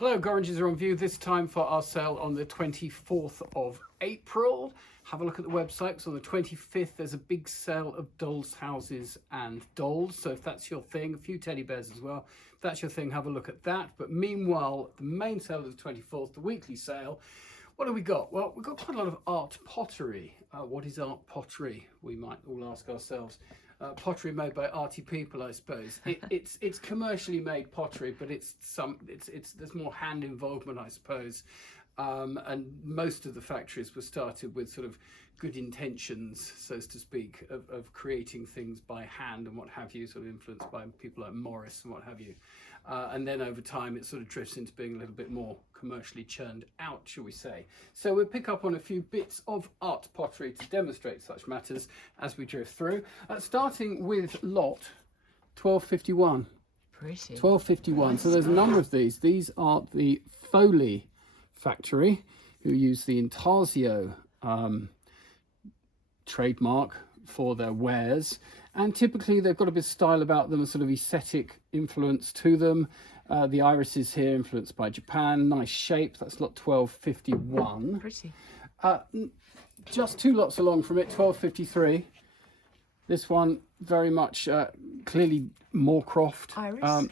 Hello, Gorringes are on view this time for our sale on the 24th of April. Have a look at the website because on the 25th there's a big sale of dolls' houses and dolls. So if that's your thing, a few teddy bears as well. If that's your thing, have a look at that. But meanwhile, the main sale of the 24th, the weekly sale, what have we got? Well, we've got quite a lot of art pottery. What is art pottery? We might all ask ourselves. Pottery made by arty people, I suppose. It's commercially made pottery, but there's more hand involvement, I suppose. And most of the factories were started with sort of good intentions, so to speak, of creating things by hand and what have you, sort of influenced by people like Morris and what have you. And then over time it sort of drifts into being a little bit more commercially churned out, shall we say. So we'll pick up on a few bits of art pottery to demonstrate such matters as we drift through. Starting with lot 1251. Pretty. 1251. So there's a number of these. These are the Foley factory, who use the Intarsio trademark for their wares, and typically they've got a bit of style about them, a sort of aesthetic influence to them. The irises here influenced by Japan. Nice shape. That's lot 1251. Pretty. Just two lots along from it, 1253. This one very much clearly Moorcroft. Iris?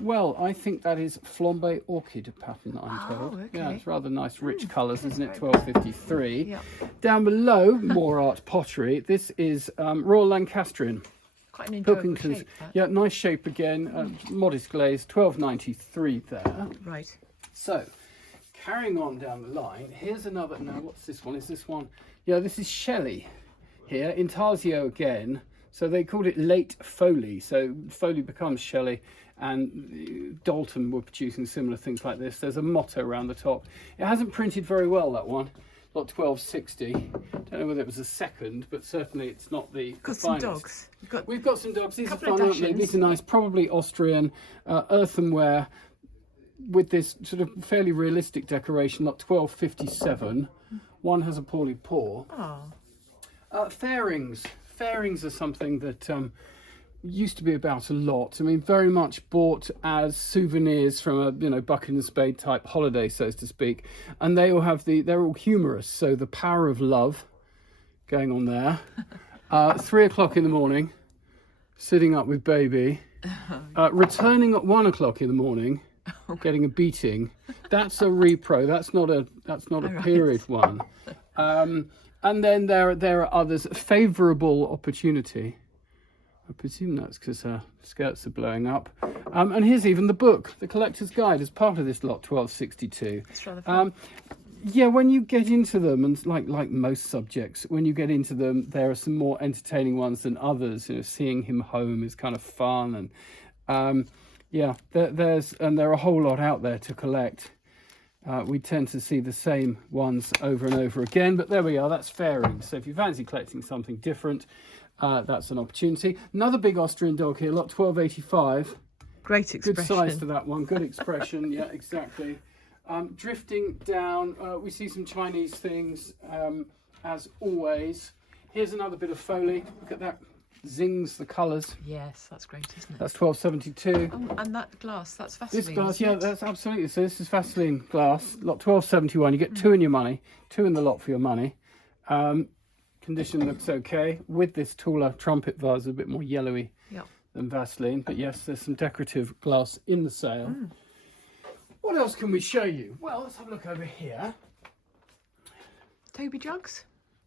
Well, I think that is Flambe Orchid pattern, I'm told. Okay. Yeah, it's rather nice, rich colours, isn't it? 1253. Yep. Down below, more art pottery. This is Royal Lancastrian. Quite an enjoyable Pilkington's. shape, that. Yeah, nice shape again. Modest glaze, 1293 there. Right. So, carrying on down the line, here's another. No, what's this one? Is this one? Yeah, this is Shelley here. Intarsio again. So they called it late Foley. So Foley becomes Shelley, and Dalton were producing similar things like this. There's a motto around the top. It hasn't printed very well, that one. Lot 1260. Don't know whether it was a second, but certainly it's not the Got finest. some dogs. We've got some dogs. These are couple fun, of aren't they? Dachshunds. These are nice, probably Austrian earthenware with this sort of fairly realistic decoration. Lot 1257. One has a poorly paw. Oh. Fairings. Fairings are something that used to be about a lot. I mean, very much bought as souvenirs from a bucket and spade type holiday, so to speak. And they all have they're all humorous. So the power of love going on there. 3 o'clock in the morning, sitting up with baby, returning at 1 o'clock in the morning, getting a beating. That's a repro. That's not a period one. And then there are others. Favourable opportunity. I presume that's because her skirts are blowing up. And here's even the book, The Collector's Guide, as part of this lot 1262. That's rather fun. Yeah, when you get into them, and like most subjects, when you get into them, there are some more entertaining ones than others. Seeing him home is kind of fun, and yeah, there are a whole lot out there to collect. We tend to see the same ones over and over again, but there we are. That's Fairings. So if you fancy collecting something different, that's an opportunity. Another big Austrian dog here, lot 1285. Great expression. Good size to that one. Good expression. Yeah, exactly. Drifting down, we see some Chinese things, as always. Here's another bit of Foley. Look at that. Zings the colours. Yes, that's great, isn't it? That's 1272. Oh, and that glass, that's Vaseline. This glass, isn't yeah, it? that's absolutely. So this is Vaseline glass, lot 1271. You get two in your money, two in the lot for your money. Condition looks okay. With this taller trumpet vase, a bit more yellowy than Vaseline. But yes, there's some decorative glass in the sale. What else can we show you? Well, let's have a look over here. Toby jugs?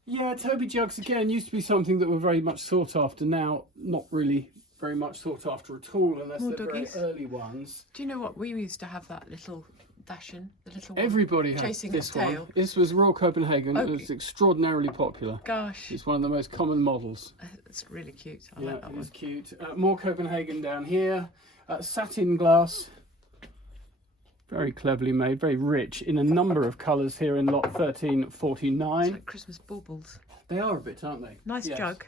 Yeah, Toby jugs again used to be something that were very much sought after. Now, not really very much sought after at all, unless More they're doggies. very early ones. Do you know what? We used to have that little Dachshund, the little one. Everybody had chasing this its tail. one. This was Royal Copenhagen. It Okay. was extraordinarily popular. Gosh, It's one of the most common models. it's really cute. I Yeah, like that it is one. cute. More Copenhagen down here. Satin glass. Very cleverly made, very rich in a number of colours here in lot 1349. It's like Christmas baubles. They are a bit, aren't they? Nice Yes. jug.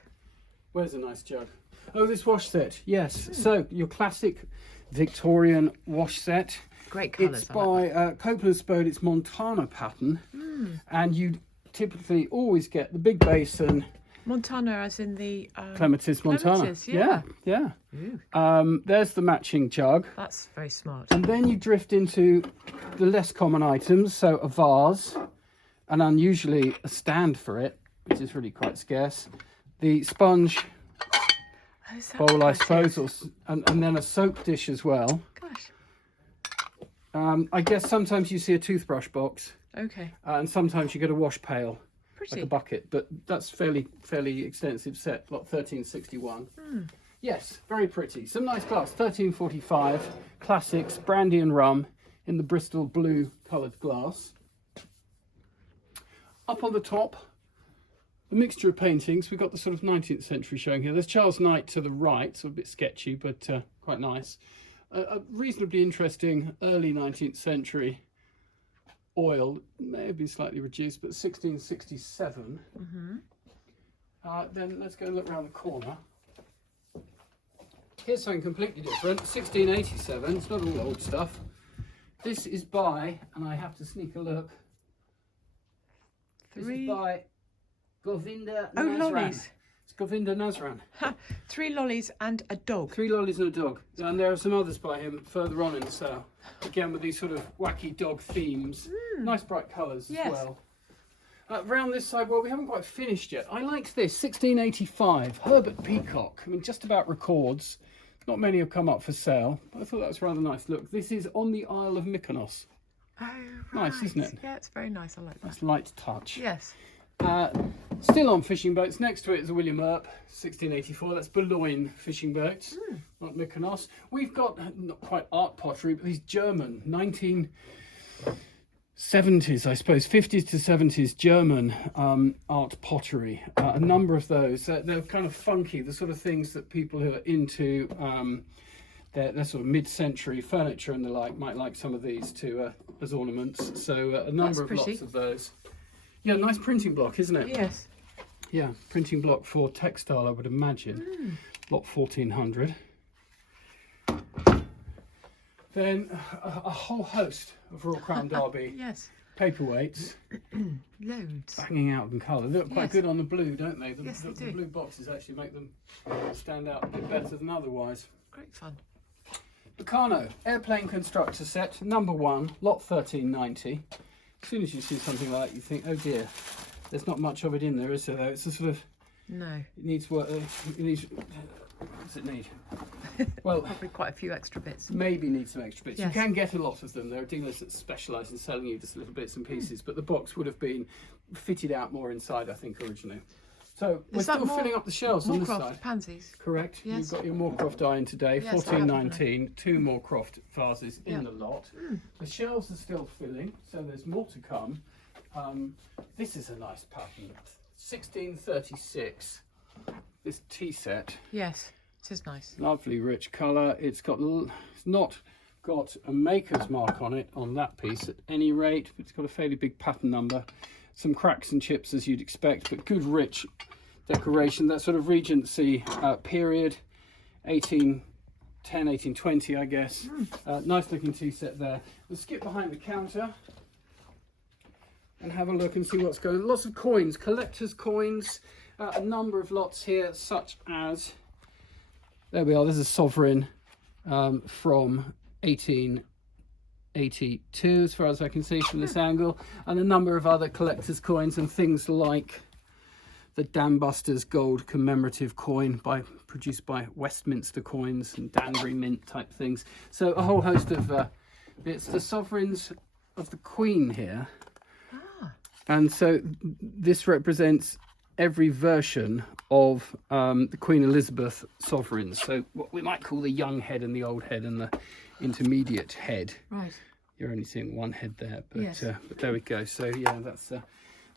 Where's a nice jug? Oh, this wash set. Yes. So your classic Victorian wash set. Great colours. It's I like by Copeland Spode. It's Montana pattern, and you typically always get the big basin. Montana, as in the Clematis Montana. Clematis, yeah. Yeah. Ooh, There's the matching jug, that's very smart. and then you drift into the less common items, so a vase, and unusually a stand for it, which is really quite scarce. The sponge bowl, I suppose, and then a soap dish as well. Gosh. I guess sometimes you see a toothbrush box. Okay. And sometimes you get a wash pail, Pretty. like a bucket, but that's fairly extensive set, lot 1361. Yes, very pretty. Some nice glass, 1345, classics, brandy and rum in the Bristol blue coloured glass. Up on the top, a mixture of paintings. We've got the sort of 19th century showing here. There's Charles Knight to the right, so a bit sketchy, but quite nice. A reasonably interesting early 19th century oil, may have been slightly reduced, but 1667. Then let's go and look around the corner. Here's something completely different, 1687. It's not all old stuff. This is by, and I have to sneak a look. This is by Govinda Nazran. Lollies. It's Govinda Nazran. 3 lollies and a dog. 3 lollies and a dog. And there are some others by him further on in the sale. Again, with these sort of wacky dog themes. Nice bright colours as well. Around this side, well, we haven't quite finished yet. I liked this, 1685, Herbert Peacock. I mean, just about records. Not many have come up for sale, but I thought that was a rather nice look. This is on the Isle of Mykonos. Oh, Nice, right. isn't it? Yeah, it's very nice. I like that. Nice light touch. Yes. Still on fishing boats. Next to it is a William Earp, 1684. That's Boulogne fishing boats, not Mykonos. We've got, not quite art pottery, but these German 1970s, I suppose, 50s to 70s German art pottery. A number of those. They're kind of funky, the sort of things that people who are into their sort of mid-century furniture and the like might like some of these to as ornaments. So a number of lots of those. Yeah, nice printing block, isn't it? Yes. Yeah, printing block for textile, I would imagine. Lot 1400. Then a whole host of Royal Crown Derby Yes. paperweights. Loads. Banging out in colour. They look quite Yes. good on the blue, don't they? Yes, they the do. blue boxes actually make them stand out a bit better than otherwise. Great fun. Meccano, airplane constructor set, number 1, lot 1390. As soon as you see something like that, you think, oh dear, there's not much of it in there, is there? Though it's a sort of, No. it needs what? It needs. What does it need? Well, Probably quite a few extra bits. maybe need some extra bits. Yes. You can get a lot of them. There are dealers that specialise in selling you just little bits and pieces, but the box would have been fitted out more inside, I think, originally. So we're still filling up the shelves on this Moorcroft side. pansies. Correct. Yes. You've got your Moorcroft iron today, Yes, I have, 1419, 2 Moorcroft vases in the lot. Mm. The shelves are still filling, so there's more to come. This is a nice pattern, 1636. This tea set, Yes, it is nice. lovely rich colour. It's not got a maker's mark on it on that piece at any rate. It's got a fairly big pattern number. Some cracks and chips as you'd expect, but good rich decoration. That sort of Regency period, 1810, 1820, I guess. Nice looking tea set there. We'll skip behind the counter and have a look and see what's going on. Lots of coins, collector's coins, a number of lots here, such as, there we are, there's a sovereign from 1882, as far as I can see from this angle, and a number of other collector's coins and things like the Dam Busters gold commemorative coin produced by Westminster Coins and Danbury Mint type things. So a whole host of bits. The sovereigns of the Queen here. And so this represents every version of the Queen Elizabeth sovereigns. So what we might call the young head and the old head and the intermediate head. Right. You're only seeing one head there, but, Yes. But there we go. So yeah,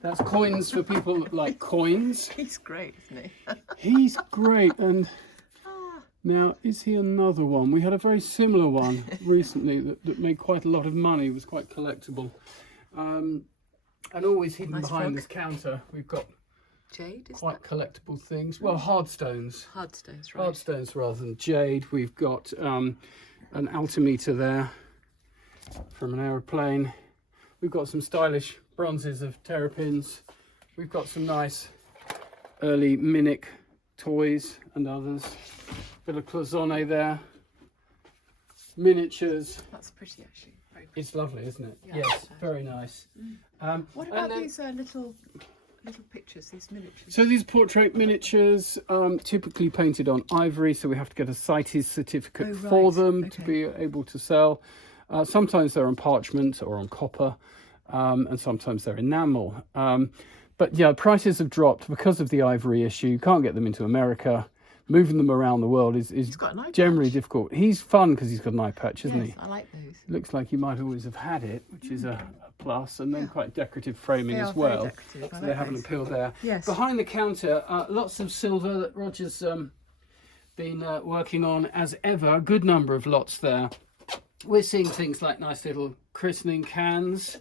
that's coins for people that like coins. He's great, isn't he? He's great. And now, is he another one? We had a very similar one recently that made quite a lot of money. It was quite collectible. And always hidden Nice behind frog. this counter, we've got Jade, is quite collectible things. Well, hard stones. Hard stones, right? Hard stones rather than jade. We've got an altimeter there from an aeroplane. We've got some stylish bronzes of terrapins. We've got some nice early Minic toys and others. Bit of cloisonne there. Miniatures. That's pretty, actually. It's lovely, isn't it? Yeah, Yes, very nice. What about these little pictures, these miniatures? So these portrait miniatures, typically painted on ivory, so we have to get a CITES certificate for them to be able to sell. Sometimes they're on parchment or on copper, and sometimes they're enamel. But yeah, prices have dropped because of the ivory issue. You can't get them into America. Moving them around the world is generally difficult. He's fun because he's got an eye patch, isn't he? Yes, I like those. Looks like he might always have had it, which is a plus, and then quite decorative framing as well. So they have an appeal there. Yes. Behind the counter, lots of silver that Roger's been working on as ever. A good number of lots there. We're seeing things like nice little christening cans.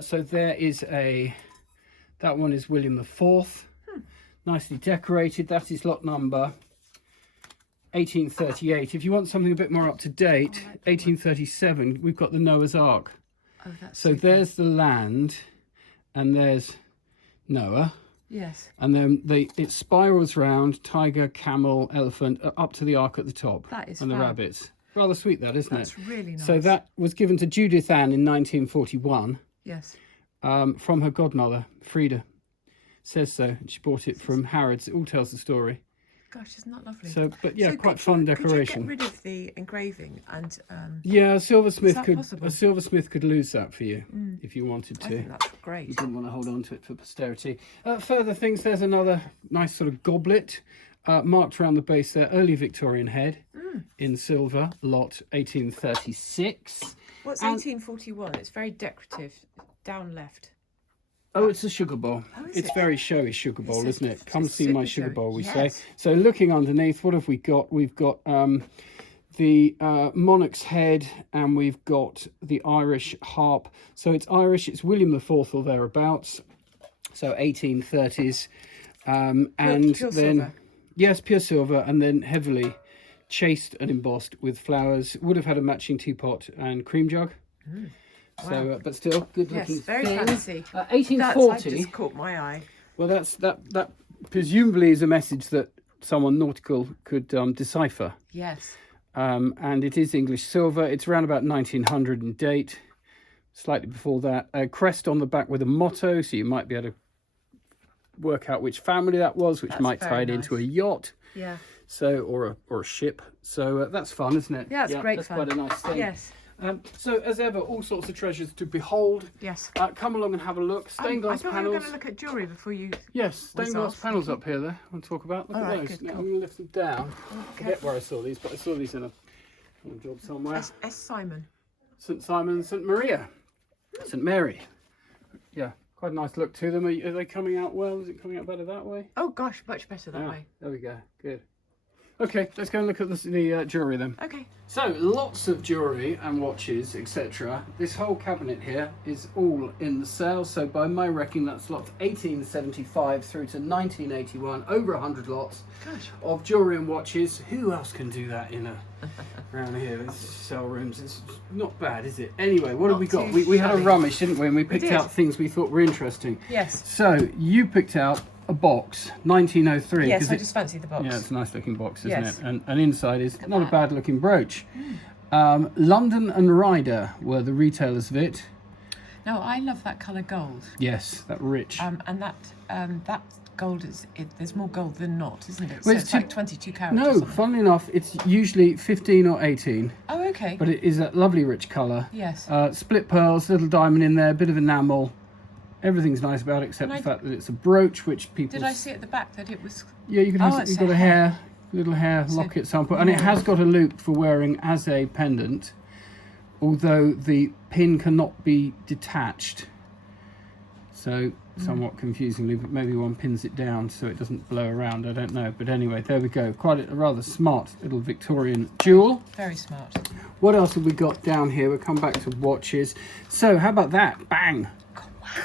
So there is that one is William IV. Nicely decorated. That is lot number 1838. If you want something a bit more up to date, 1837, we've got the Noah's Ark. Oh, that's so there's the land, and there's Noah. Yes. And then it spirals round, tiger, camel, elephant, up to the ark at the top. That is and the rabbits. Rather sweet, that, isn't it? That's really nice. So that was given to Judith Ann in 1941. Yes. From her godmother, Frida. Says so. She bought it from Harrods. It all tells the story. Gosh, isn't that lovely? So, but yeah, quite fun decoration. Could you get rid of the engraving and? Yeah, a silversmith could lose that for you if you wanted to. I think that's great. You didn't want to hold on to it for posterity. Further things, there's another nice sort of goblet marked around the base there, early Victorian head in silver, lot 1836. What's 1841? It's very decorative, down left. Oh, it's a sugar bowl. Oh, it's very showy sugar bowl, isn't it? Come it's see my super sugar bowl, we showy. say. So looking underneath, what have we got? We've got the monarch's head, and we've got the Irish harp. So it's Irish, it's William IV or thereabouts. So 1830s. And pure then, silver. Yes, pure silver, and then heavily chased and embossed with flowers. Would have had a matching teapot and cream jug. Wow. So, but still, good looking. Yes, very thing. fancy. 1840. That just caught my eye. Well, that presumably is a message that someone nautical could decipher. Yes. And it is English silver. It's around about 1900 in date, slightly before that. A crest on the back with a motto, so you might be able to work out which family that was, which might tie it into a yacht. Yeah. So, or a ship. So that's fun, isn't it? Yeah, it's great that's fun. Quite a nice thing. Yes. So as ever, all sorts of treasures to behold. Yes. Come along and have a look. Stained glass I thought panels. we were going to look at jewellery before you. Yes, stained glass panels up here there. I want to talk about. Look at those. Good, Now cool. I'm going to lift them down. I Okay. forget where I saw these, but I saw these in a job somewhere. S. Simon. St Simon, St Maria, St Mary. Yeah, quite a nice look to them. Are they coming out well? Is it coming out better that way? Oh gosh, much better that way. There we go. Good. Okay, let's go and look at the jewellery then. Okay. So, lots of jewellery and watches, etc. This whole cabinet here is all in the sale. So, by my reckoning, that's lots 1875 through to 1981. Over 100 lots of jewellery and watches. Who else can do that around here? There's sale rooms. It's not bad, is it? Anyway, what have we got? We had a rummage, didn't we? And we picked out things we thought were interesting. Yes. So, you picked out a box, 1903. Yes, I just fancy the box. Yeah, it's a nice looking box, isn't Yes. it? And inside is not a bad looking brooch. London and Ryder were the retailers of it. No, I love that colour gold. Yes, that rich. And that gold there's more gold than not, isn't it? Well, so it's like 22 carats. No, funnily enough, it's usually 15 or 18. Oh, okay. But it is a lovely rich colour. Yes. Split pearls, little diamond in there, bit of enamel. Everything's nice about it except the fact that it's a brooch, which people... Did I see at the back that it was... Yeah, you can have you've got a little hair locket sample, and it has got a loop for wearing as a pendant, although the pin cannot be detached. So, somewhat confusingly, but maybe one pins it down so it doesn't blow around, I don't know. But anyway, there we go. Quite a rather smart little Victorian jewel. Very smart. What else have we got down here? We'll come back to watches. So, how about that? Bang!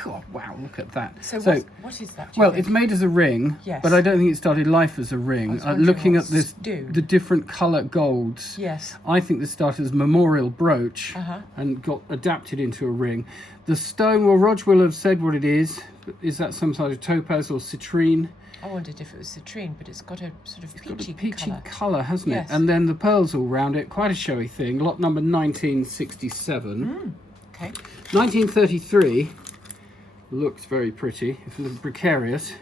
God, wow, look at that. So what is that? Well, it's made as a ring, yes. But I don't think it started life as a ring. Looking at this, the different colour golds, yes, I think this started as a memorial brooch and got adapted into a ring. The stone, well, Rog will have said what it is. Is that some sort of topaz or citrine? I wondered if it was citrine, but it's got a sort of peachy colour, hasn't yes. it? And then the pearls all round it, quite a showy thing. Lot number 1967. Okay. 1933 looks very pretty. It's a little precarious.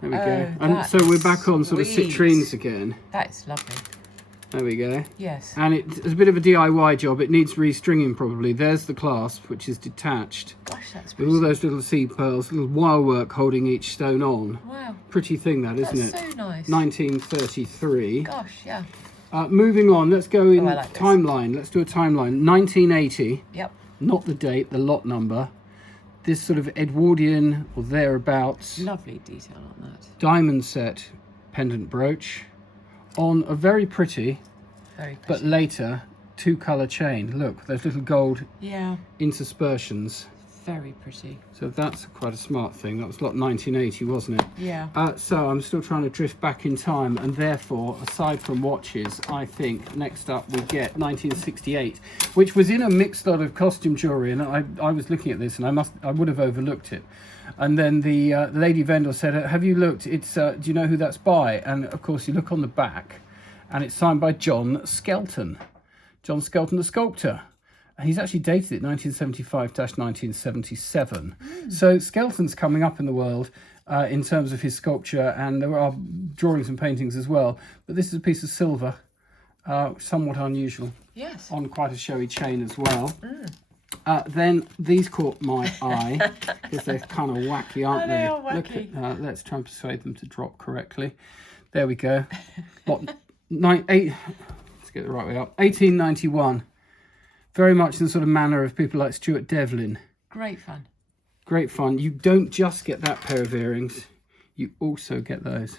There we go. And so we're back on sort of citrines again. That is lovely. There we go. Yes. And it's a bit of a DIY job. It needs restringing probably. There's the clasp, which is detached. Gosh, that's With pretty. all those little seed pearls, little wire work holding each stone on. Wow. Pretty thing that, isn't it? That's so nice. 1933. Gosh, yeah. Moving on, let's go in I like this. timeline. Let's do a timeline. 1980. Yep. Not the date, the lot number. This sort of Edwardian or thereabouts Lovely detail on that. diamond set pendant brooch on a very pretty, Very pretty. but later 2-colour chain. Look, those little gold Yeah. interspersions. Very pretty. So that's quite a smart thing. That was lot 1980, wasn't it? Yeah. So I'm still trying to drift back in time, and therefore, aside from watches, I think next up we get 1968, which was in a mixed lot of costume jewellery, and I was looking at this, and I would have overlooked it. And then the lady vendor said, "Have you looked? It's do you know who that's by?" And of course, you look on the back, and it's signed by John Skelton. John Skelton, the sculptor. And he's actually dated it 1975-1977. So Skelton's coming up in the world in terms of his sculpture, and there are drawings and paintings as well. But this is a piece of silver, somewhat unusual, Yes. on quite a showy chain as well. Then these caught my eye because they're kind of wacky, aren't They they? are Look wacky. at, let's try and persuade them to drop correctly. There we go. Let's get the right way up. 1891. Very much in the sort of manner of people like Stuart Devlin. Great fun. Great fun. You don't just get that pair of earrings, you also get those.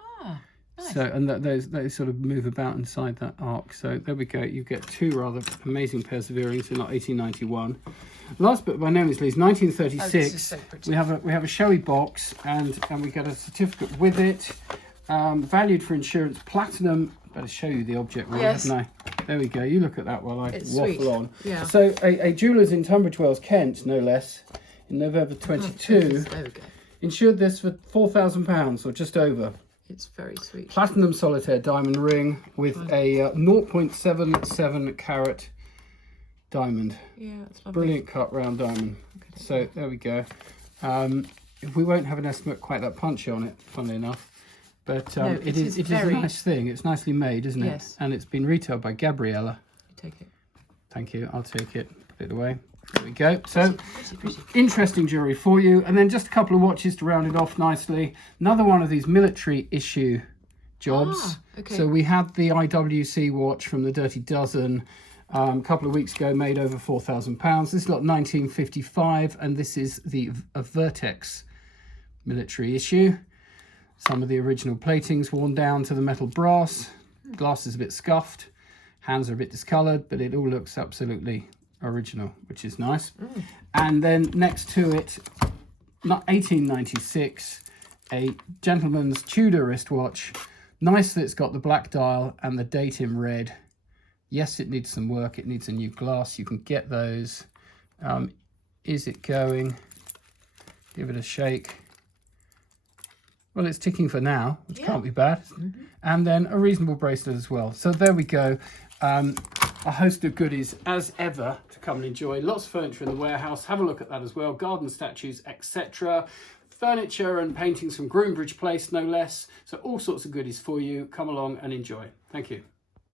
Ah, nice. So, and those sort of move about inside that arc. So there we go. You get 2 rather amazing pairs of earrings in like 1891. Last but by no means least, 1936. Oh, this is so pretty. We have a showy box, and we get a certificate with it, valued for insurance, platinum. Better show you the object, really, Yes. haven't I? There we go. You look at that while I It's waffle sweet. on. Yeah. So a jeweller's in Tunbridge Wells, Kent, no less, in November 22, There we go. insured this for £4,000 or just over. It's very sweet. Platinum solitaire diamond ring with a 0.77 carat diamond. Yeah, it's lovely. Brilliant cut round diamond. So there we go. We won't have an estimate quite that punchy on it, funnily enough. But No, it is a nice thing. It's nicely made, isn't it? Yes. And it's been retailed by Gabriella. You take it. Thank you. I'll take it. Put it away. There we go. So Pretty. interesting jewellery for you. And then just a couple of watches to round it off nicely. Another one of these military issue jobs. Ah, okay. So we had the IWC watch from the Dirty Dozen a couple of weeks ago, made over £4,000. This is lot 1955, and this is a Vertex military issue. Some of the original plating's worn down to the metal brass. Glass is a bit scuffed. Hands are a bit discoloured, but it all looks absolutely original, which is nice. And then next to it, 1896, a gentleman's Tudor wristwatch. Nice that it's got the black dial and the date in red. Yes, it needs some work. It needs a new glass. You can get those. Is it going? Give it a shake. Well, it's ticking for now, which can't be bad. And then a reasonable bracelet as well. So there we go. A host of goodies as ever to come and enjoy. Lots of furniture in the warehouse. Have a look at that as well. Garden statues, etc. Furniture and paintings from Groombridge Place, no less. So all sorts of goodies for you. Come along and enjoy. Thank you.